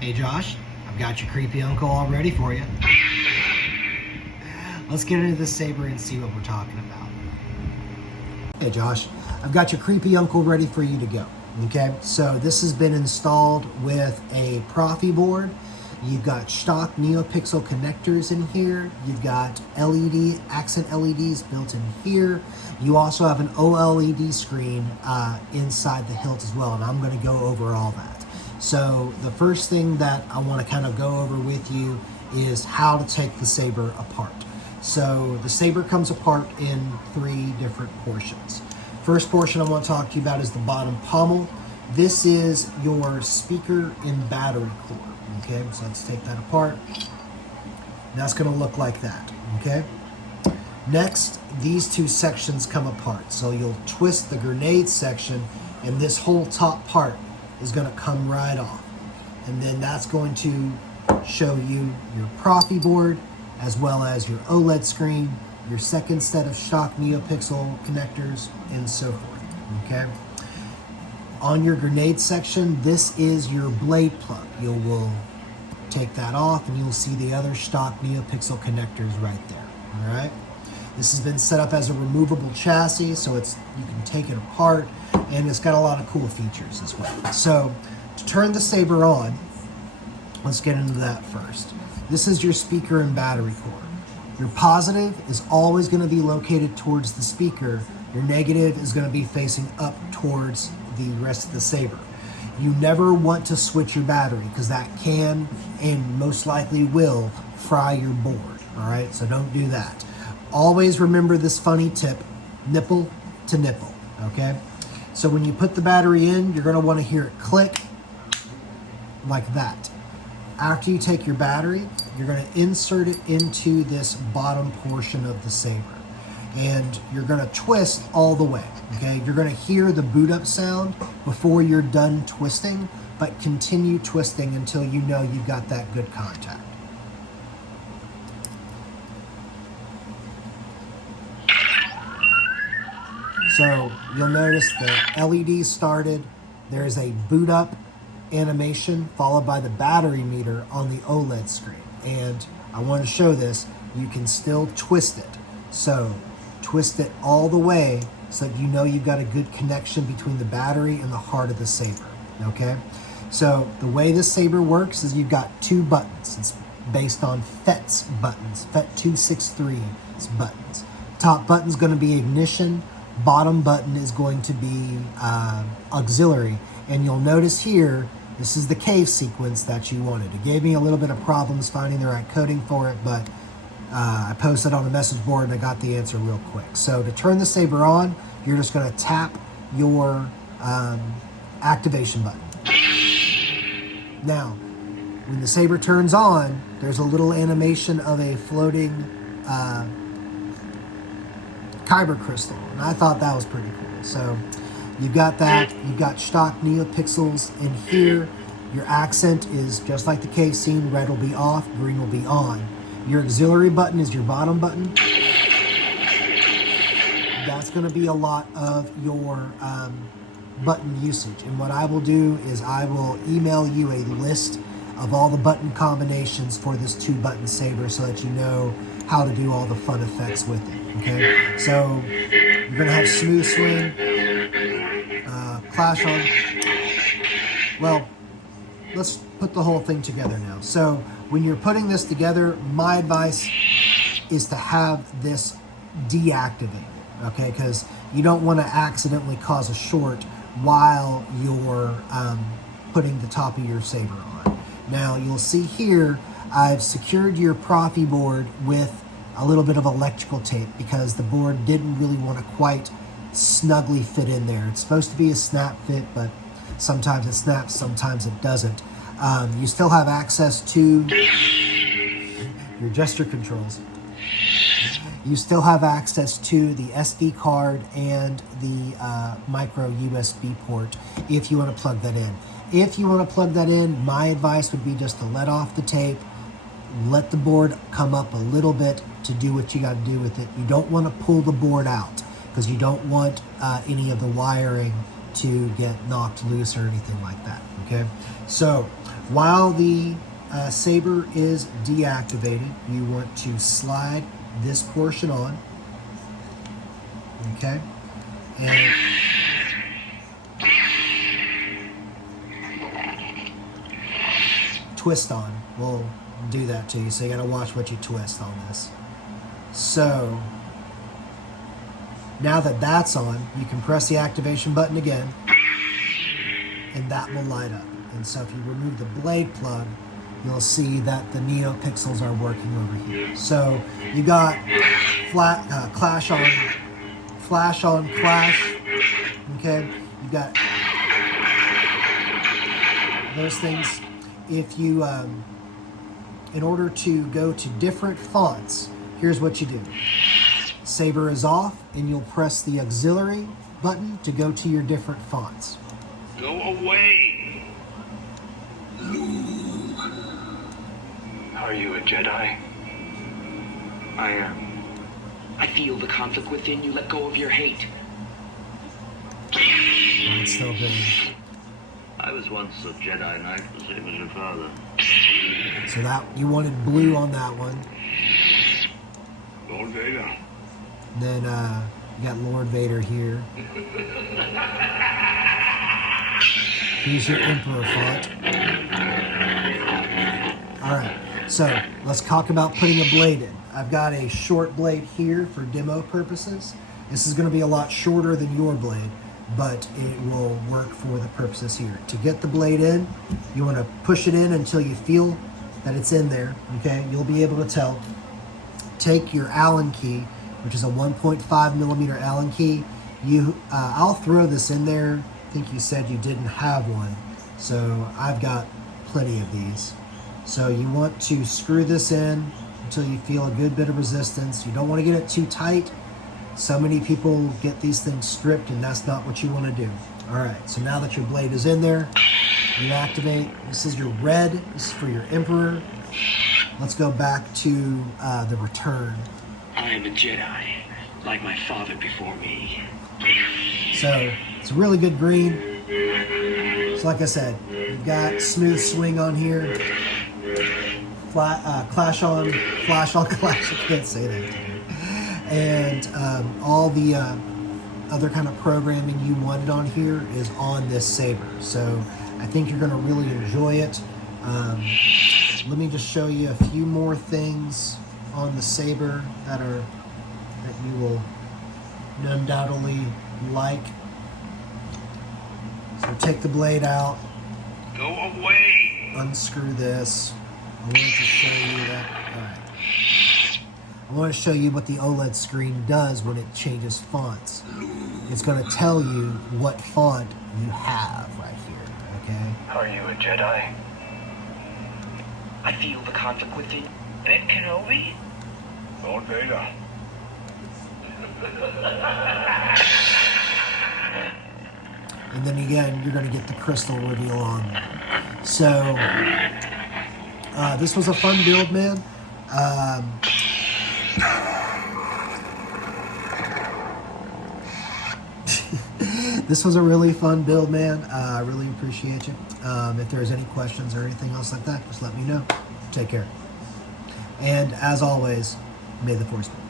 Hey Josh, I've got your creepy uncle all ready for you. Let's get into the saber and see what we're talking about. Hey Josh, I've got your creepy uncle ready for you to go. Okay, so this has been installed with a proffie board. You've got stock neopixel connectors in here. You've got LED, accent LEDs built in here. You also have an OLED screen inside the hilt as well, and I'm going to go over all that. So the first thing that I want to kind of go over with you is how to take the saber apart. So the saber comes apart in 3 different portions. First portion I want to talk to you about is the bottom pommel. This is your speaker and battery core. Okay, so let's take that apart. That's going to look like that. Okay. Next, these 2 sections come apart. So you'll twist the grenade section, and this whole top part is going to come right off. And then that's going to show you your proffie board, as well as your OLED screen, your second set of stock neopixel connectors, and so forth. Okay. On your grenade section, this is your blade plug. You will take that off and you'll see the other stock neopixel connectors right there. All right. This has been set up as a removable chassis, so you can take it apart, and it's got a lot of cool features as well. So to turn the saber on, let's get into that first. This is your speaker and battery core. Your positive is always going to be located towards the speaker. Your negative is going to be facing up towards the rest of the saber. You never want to switch your battery, because that can and most likely will fry your board. All right, so don't do that. Always remember this funny tip: nipple to nipple. Okay, so when you put the battery in, you're going to want to hear it click like that. After you take your battery, you're going to insert it into this bottom portion of the saber, and you're going to twist all the way. Okay, you're going to hear the boot up sound before you're done twisting, but continue twisting until you know you've got that good contact. So you'll notice the LED started. There's a boot up animation followed by the battery meter on the OLED screen. And I want to show this. You can still twist it. So twist it all the way so that you know you've got a good connection between the battery and the heart of the saber. Okay? So the way this saber works is you've got 2 buttons. It's based on FET's buttons, FET 263's buttons. Top button's going to be ignition. Bottom button is going to be auxiliary. And you'll notice here, this is the cave sequence that you wanted. It gave me a little bit of problems finding the right coding for it, but I posted on the message board and I got the answer real quick. So to turn the saber on, you're just going to tap your activation button. Now, when the saber turns on, there's a little animation of a floating kyber crystal, and I thought that was pretty cool. So you've got that. You've got stock neopixels in here. Your accent is just like the cave scene. Red will be off, green will be on. Your auxiliary button is your bottom button. That's going to be a lot of your button usage. And what I will do is I will email you a list of all the button combinations for this 2-button saber so that you know how to do all the fun effects with it. Okay, so you're going to have smooth swing, clash on. Well, let's put the whole thing together now. So when you're putting this together, my advice is to have this deactivated, okay? Because you don't want to accidentally cause a short while you're putting the top of your saber on. Now you'll see here, I've secured your proffie board with a little bit of electrical tape because the board didn't really want to quite snugly fit in there. It's supposed to be a snap fit, but sometimes it snaps, sometimes it doesn't. You still have access to your gesture controls. You still have access to the SD card and the micro USB port if you want to plug that in. If you want to plug that in, my advice would be just to let off the tape, let the board come up a little bit to do what you got to do with it. You don't want to pull the board out because you don't want any of the wiring to get knocked loose or anything like that, okay? So while the saber is deactivated, you want to slide this portion on. Okay, and twist on. We'll do that to you, so you got to watch what you twist on this. So now that that's on, you can press the activation button again, and that will light up. And so if you remove the blade plug, you'll see that the neopixels are working over here. So you got flash on, flash. Okay, you got those things. If you, in order to go to different fonts, here's what you do. Saber is off, and you'll press the auxiliary button to go to your different fonts. Go away! Luke. Are you a Jedi? I am. I feel the conflict within you. Let go of your hate. It's still good. I was once a Jedi Knight, the same as your father. So that you wanted blue on that one. Lord Vader. And then you got Lord Vader here. Here's your Emperor font. Alright, so let's talk about putting a blade in. I've got a short blade here for demo purposes. This is going to be a lot shorter than your blade, but it will work for the purposes here. To get the blade in, you want to push it in until you feel that it's in there. Okay, you'll be able to tell. Take your Allen key, which is a 1.5 millimeter Allen key. I'll throw this in there. I think you said you didn't have one, so I've got plenty of these. So you want to screw this in until you feel a good bit of resistance. You don't want to get it too tight. So many people get these things stripped, and that's not what you want to do. All right, so now that your blade is in there, you activate. This is your red. This is for your Emperor. Let's go back to the return. I am a Jedi, like my father before me. So it's a really good green. So like I said, you've got smooth swing on here. Flash on, clash. I can't say that today. And all the other kind of programming you wanted on here is on this saber. So I think you're going to really enjoy it. Let me just show you a few more things on the saber that you will undoubtedly like. So take the blade out. Go away! Unscrew this. I wanted to show you that. All right. I want to show you what the OLED screen does when it changes fonts. It's going to tell you what font you have right here, okay? Are you a Jedi? I feel the conflict within. Ben Kenobi? Lord Vader. And then again, you're going to get the crystal reveal on there. So, this was a fun build, man. This was a really fun build, man. I really appreciate you. If there's any questions or anything else like that, just let me know. Take care. And as always, may the Force be with you.